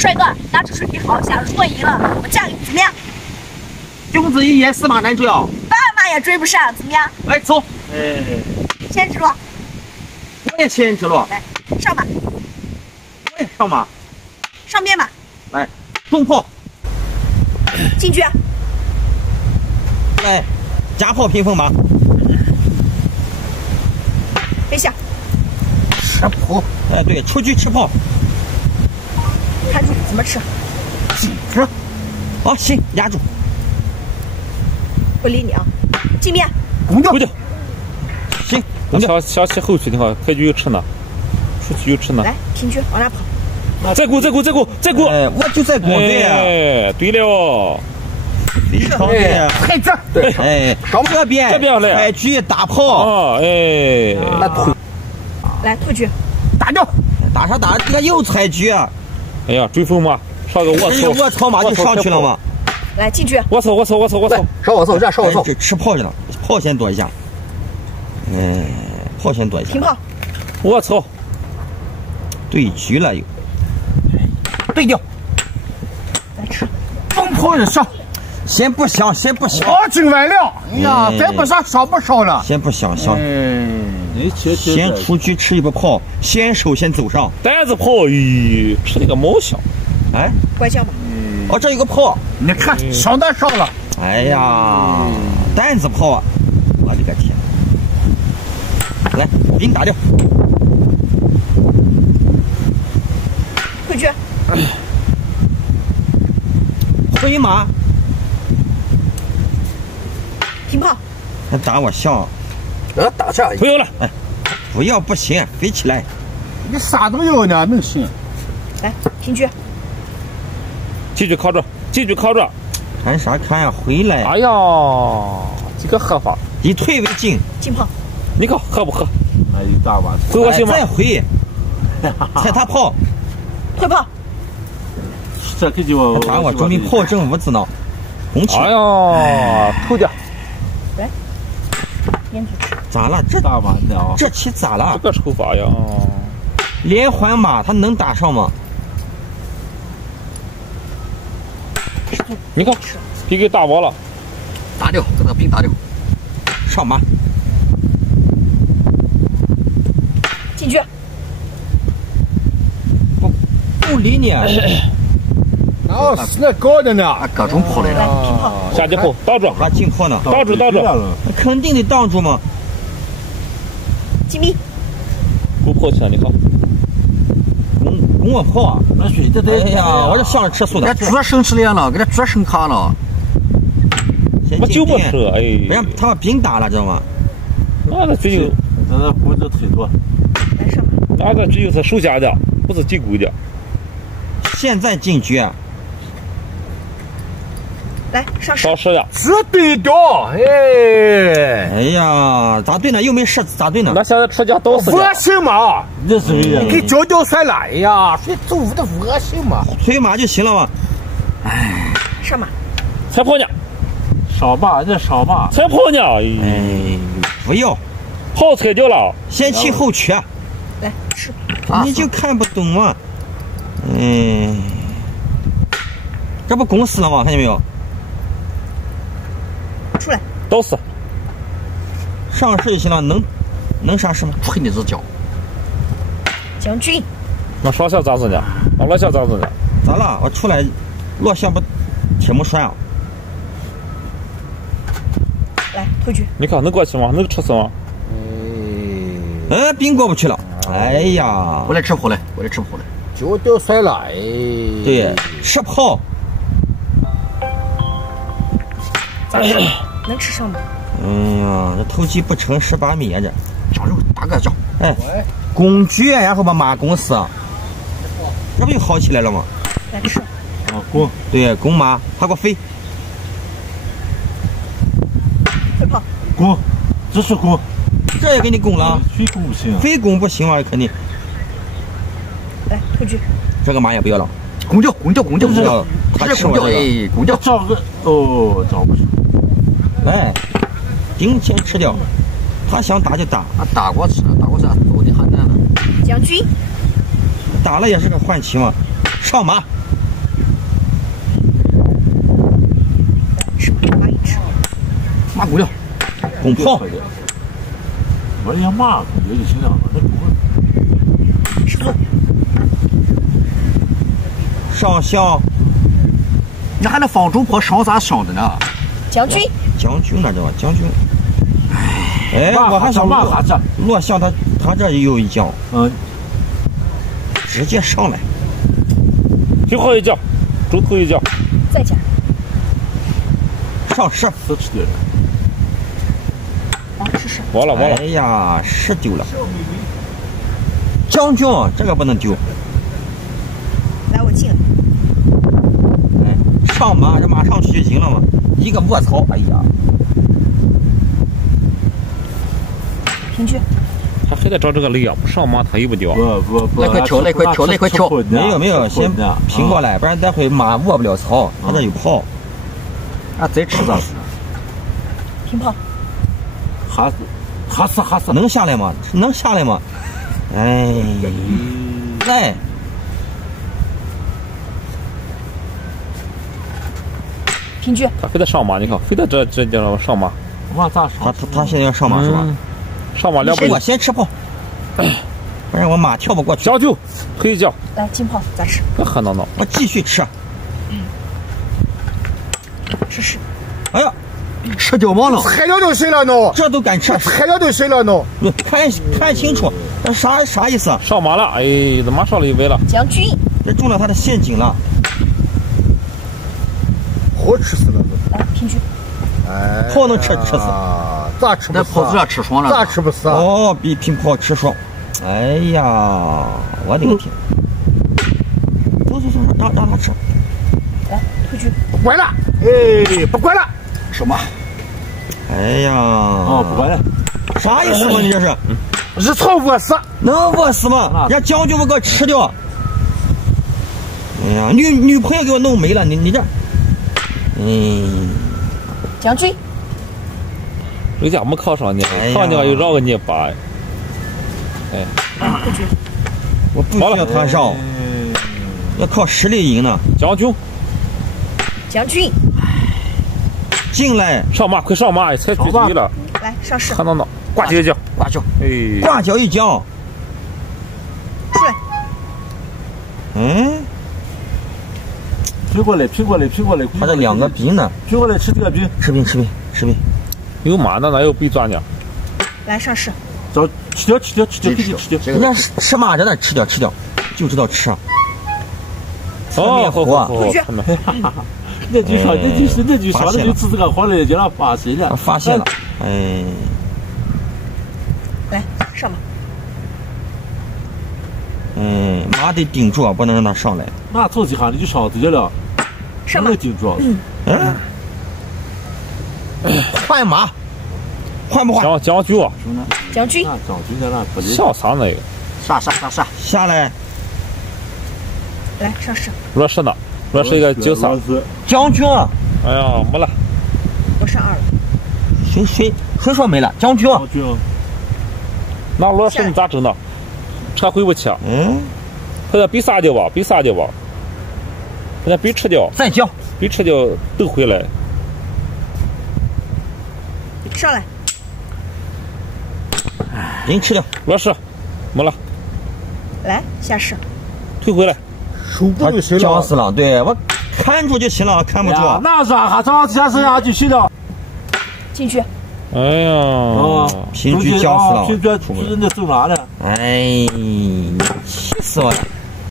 帅哥，拿出水平好一下，如果赢了，我嫁给你，怎么样？君子一言，驷马难追啊！爸妈也追不上，怎么样？来走，先指路，我也牵指路，来上马，我也上马，上边马，来中炮，进去，来夹炮平分马，别想，吃炮，哎对，出局吃炮，看住怎么吃，吃，好行，压住，不理你啊，进面，拱掉，行，想起后去的话，开局有吃呢，出去有吃呢。来平局往哪跑？再鼓，哎，我就在拱对呀，哎，对了，非常对，太正，对，哎，这边来，开局打炮，哦，哎，那退，来退局，打掉，打啥打？这个又采局，哎呀，追风马，上个卧槽，卧槽马就上去了嘛。来进去，卧槽，稍我走，这稍我走，就吃炮去了，炮先躲一下，炮先躲一下，平炮，卧槽，对局了又，对掉，来吃，中炮也上，先不想，好紧完了，哎呀，再不上烧不烧了，先不想，先出局吃一波炮，先手先走上，单子炮，咦，吃那个毛香，哎，乖叫吧，哦，这有个炮，你看上哪烧了？哎呀，担子炮啊，我的个天！来，兵打掉，退局，回马，平炮，还打我像，打这，不要了，哎，不要不行，飞起来，你啥都有呢，能行？来平局，继续靠着，看啥看呀？回来，哎呀，这个喝法，以退为进，进炮，你看喝不喝？哎，大把，回我行吗？再回，踩他炮，退炮，这个就打我准备炮正五子呢，红旗，哎呀，偷掉，来，烟局，咋了？这大把的啊，这棋咋了这？个抽法呀，连环马他能打上吗？你看，给打爆了，打掉，这个兵打掉，上马，进去，不理你，哦，是那高的呢，各种炮来来了，平炮，下节炮挡住，还进炮呢，挡住，肯定得挡住嘛。进密，不破起来，你看，拱我炮啊！那水这哎呀，我这想着吃素的，给他生吃了了，给他猪生卡了，我就不吃，哎，别让他把兵打了，知道吗？那只有，这胡子腿多，来上马，那个只有是手下的，不是进攻的。现在进局，来上上石呀，这对掉，哎，哎呀，咋对呢？又没射，咋对呢？那现在吃家倒死恶的，心嘛，这是你给脚掉算了，哎呀，谁走的恶心嘛，推马就行了嘛。上马，踩炮呢，少吧，这少吧，踩炮呢，哎，不要，炮踩掉了，先弃后取，来吃，你就看不懂嘛。这不拱死了吗？看见没有？出来，倒死，上市就行了，能啥事吗？吹你只脚，将军，那上下咋子呢？那落下咋子呢？咋了？我出来，落下不铁木栓啊？来退局，你看能过去吗？能吃死吗？兵过不去了。哎呀，我来吃炮来，脚掉摔了，哎，对，吃炮。能吃上吗？哎呀，这偷鸡不成蚀把米啊！这长肉打个脚，哎，拱局然后把马拱死，这不就好起来了吗？来吃，啊，拱，对，拱马，他给我飞，退炮，拱，这是拱，这也给你拱了，非拱不行，非拱不行啊，肯定。来退局，这个马也不要了，拱掉，他直接拱掉，吃我这个，哎，拱掉，找个，哦，找不着，来，顶先吃掉，他想打就打，打过去，走的很难了，将军，打了也是个换棋嘛，上马，吃吧，马一吃。马过了，攻炮，我也骂有就行了，那中吃足。上香，那还能放中坡上啥上的呢？将军，将军那叫将军。哎，我还想落象他这也有一将，直接上来，最后一脚，中途一脚，再加。上士，都吃掉了。啊，是。完了。哎呀，士丢了。将军这个不能丢。来，我进来。哎，上马，这马上去就行了嘛。一个卧槽，哎呀，平局。他还得找这个雷啊，不上马他又不掉。不，那块挑，没有，先平过来，不然待会马卧不了槽，他这有炮。啊，再吃啥？平炮。哈斯，能下来吗？能下来吗？哎，来。平局。他非得上马，你看，非得这叫上马。马咋上？他现在要上马是吧？上马2步。我先吃炮，不然我马跳不过去。将就，推一脚。来，金炮咋吃？别喝闹闹。我继续吃。吃。哎呀，吃掉毛了，海了就谁了喏？这都敢吃？海了就谁了喏？看清楚，这啥意思？上马了，哎，这马上了一尾了。将军，这中了他的陷阱了。活吃死了都。来，平局。哎，炮能吃死？咋吃不死？那炮子上吃爽了。咋吃不死啊？哦，比平炮吃爽。哎呀，我的个天！走，让他吃。来，退局。不管了，哎，不管了。什么？哎呀！不管了。啥意思嘛？你这是？日草饿死。能饿死吗？人家将军我给我吃掉。哎呀，女朋友给我弄没了，你这。将军。人家没靠上你，靠你又绕个你把。哎，退局。我不需要他绕，要靠实力赢呢。将军。进来，上马，快上马！才举起了。来，上士。看闹，挂脚一脚，哎，挂脚一脚。出来。平过来。他这2个兵呢？平过来吃这个兵。吃兵。有马呢，哪有被抓呢？来，上士。找吃掉，人家吃马着呢，吃掉，就知道吃。哦，退局。那就上的就吃这个黄来叫他发现了。发现了，哎。来，上马。马得顶住，不能让他上来。那凑几下你就上直接了。上马。顶住。换马，换不换？将军。将军在那不行。笑啥那个？杀！下来。来，上士。罗氏呢？罗氏一个93。将军。哎呀，没了。我上2了。谁说没了？将军。那罗氏你咋整的？车回不去。或者被杀掉吧。或者被吃掉。再交。被吃掉都回来。上来。人吃掉。罗氏，没了。来，下士。退回来。手不就谁了？僵死了，对我看住就行了，看不住。那是还这样下身上就行了。进去。哎呀，平局僵死了。平局那走哪呢？哎，气死我了。